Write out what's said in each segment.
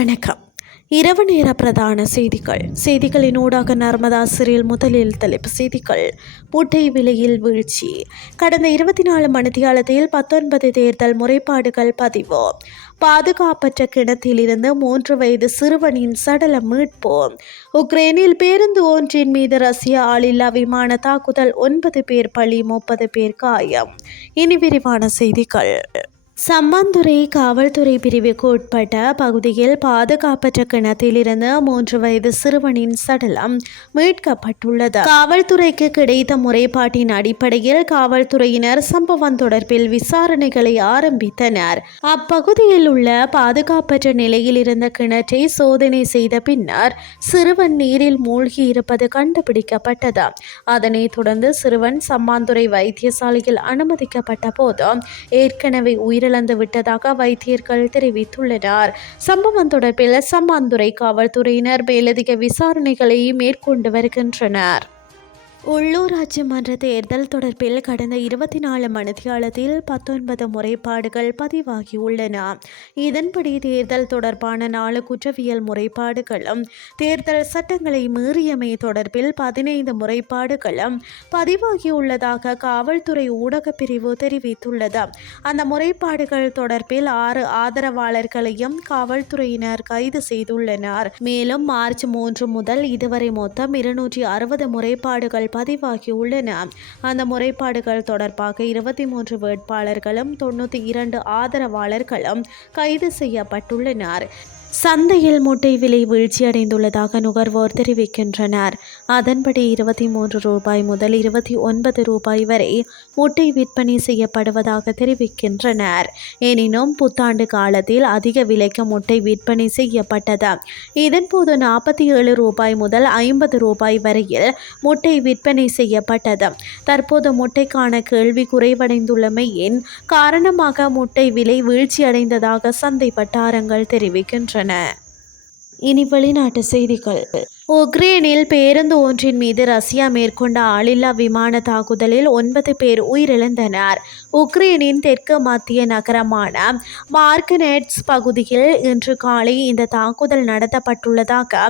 வணக்கம். இரவு நேர பிரதான செய்திகளின் ஊடாக நர்மதா சிறில் முதலில் தலைப்பு செய்திகள். முட்டை விலையில் வீழ்ச்சி. கடந்த 24 மணித்தியாலத்தில் 19 தேர்தல் முறைப்பாடுகள் பதிவு. பாதுகாப்பற்ற கிணத்திலிருந்து 3 வயது சிறுவனின் சடலம் மீட்பு. உக்ரைனில் பேருந்து ஒன்றின் மீது ரஷ்ய ஆளில்லா விமான தாக்குதல், 9 பேர் பலி, 30 பேர் காயம். இனி விரிவான செய்திகள். சம்மாந்துறை காவல்துறை பிரிவுக்கு உட்பட்ட பகுதியில் பாதுகாப்பற்ற கிணத்திலிருந்து 3 வயது சிறுவனின் சடலம் மீட்கப்பட்டுள்ளது. காவல்துறைக்கு கிடைத்த முறைப்பாட்டின் அடிப்படையில் காவல்துறையினர் சம்பவம் தொடர்பில் விசாரணைகளை ஆரம்பித்தனர். அப்பகுதியில் உள்ள பாதுகாப்பற்ற நிலையில் இருந்த கிணற்றை சோதனை செய்த பின்னர் சிறுவன் நீரில் மூழ்கி இருப்பது கண்டுபிடிக்கப்பட்டது. அதனைத் தொடர்ந்து சிறுவன் சம்மாந்துறை வைத்தியசாலையில் அனுமதிக்கப்பட்ட போது ஏற்கனவே உயிரிழந்து விட்டதாக வைத்தியர்கள் தெரிவித்துள்ளனர். சம்பவம் தொடர்பில் சம்மாந்துறை காவல்துறையினர் மேலதிக விசாரணைகளை மேற்கொண்டு வருகின்றனர். உள்ளூராட்சி மன்ற தேர்தல் தொடர்பில் கடந்த 24 மணித்தியாலத்தில் 19 முறைப்பாடுகள் பதிவாகியுள்ளன. இதன்படி தேர்தல் தொடர்பான 4 குற்றவியல் முறைப்பாடுகளும் தேர்தல் சட்டங்களை மீறியமை தொடர்பில் 15 முறைப்பாடுகளும் பதிவாகியுள்ளதாக காவல்துறை ஊடகப் பிரிவு தெரிவித்துள்ளது. அந்த முறைப்பாடுகள் தொடர்பில் 6 ஆதரவாளர்களையும் காவல்துறையினர் கைது செய்துள்ளனர். மேலும் மார்ச் 3 முதல் இதுவரை மொத்தம் 260 முறைப்பாடுகள் பதிவாகியுள்ளன. அந்த முறைப்பாடுகள் தொடர்பாக 23 வேட்பாளர்களும் 92 ஆதரவாளர்களும் கைது செய்யப்பட்டுள்ளனர். சந்தையில் முட்டை விலை வீழ்ச்சியடைந்துள்ளதாக நுகர்வோர் தெரிவிக்கின்றனர். அதன்படி 23 ரூபாய் முதல் 29 ரூபாய் வரை முட்டை விற்பனை செய்யப்படுவதாக தெரிவிக்கின்றனர். எனினும் புத்தாண்டு காலத்தில் அதிக விலைக்கு முட்டை விற்பனை செய்யப்பட்டது. இதன்போது 47 ரூபாய் முதல் 50 ரூபாய் வரையில் முட்டை விற்பனை செய்யப்பட்டது. தற்போது முட்டைக்கான கேள்வி குறைவடைந்துள்ளமையின் காரணமாக முட்டை விலை வீழ்ச்சியடைந்ததாக சந்தை வட்டாரங்கள் தெரிவிக்கின்றன. இனி வெளிநாட்டு செய்திகள். உக்ரைனில் பேருந்து ஒன்றின் மீது ரஷ்யா மேற்கொண்ட ஆளில்லா விமான தாக்குதலில் 9 பேர் உயிரிழந்தனர். உக்ரைனின் தெற்கு மத்திய நகரமான மார்கனெட்ஸ் பகுதியில் இன்று காலை இந்த தாக்குதல் நடத்தப்பட்டுள்ளதாக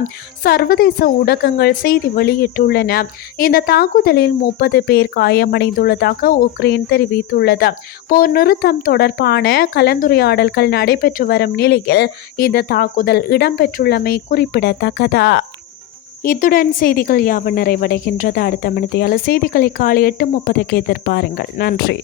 சர்வதேச ஊடகங்கள் செய்தி வெளியிட்டுள்ளன. இந்த தாக்குதலில் 30 பேர் காயமடைந்துள்ளதாக உக்ரைன் தெரிவித்துள்ளது. போர் நிறுத்தம் தொடர்பான கலந்துரையாடல்கள் நடைபெற்று வரும் நிலையில் இந்த தாக்குதல் இடம்பெற்றுள்ளமை குறிப்பிடத்தக்கது. இத்துடன் செய்திகள் யாவும் நிறைவடைகின்றது. அடுத்த மணித்தியால செய்திகளை காலை 8:30க்கு எதிர்பாருங்கள். நன்றி.